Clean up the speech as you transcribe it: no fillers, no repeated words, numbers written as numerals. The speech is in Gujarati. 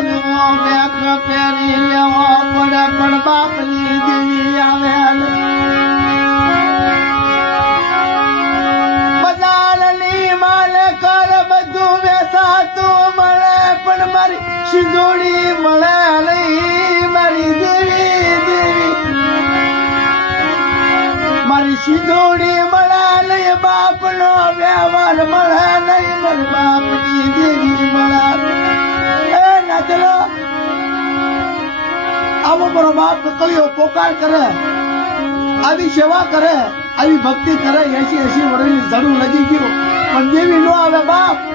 પગવો બેખ પહેરી લેવો પડે પણ બાપની દેવી આવે બજારની માલ કર બધું વેચાતું મળે પણ મારી સિંદૂરી મળે નહીં મારી દેવી દેવી મારી સિંદૂરી મળે નહીં બાપનો વ્યવહાર મળે નહીં મારી બાપની દેવી મળે ચલો આવો મારો બાપ કળિયો પોકાર કરે આવી સેવા કરે આવી ભક્તિ કરે 80 વર્ષની ઝડું લગી ગયું પણ દેવી નો આવે બાપ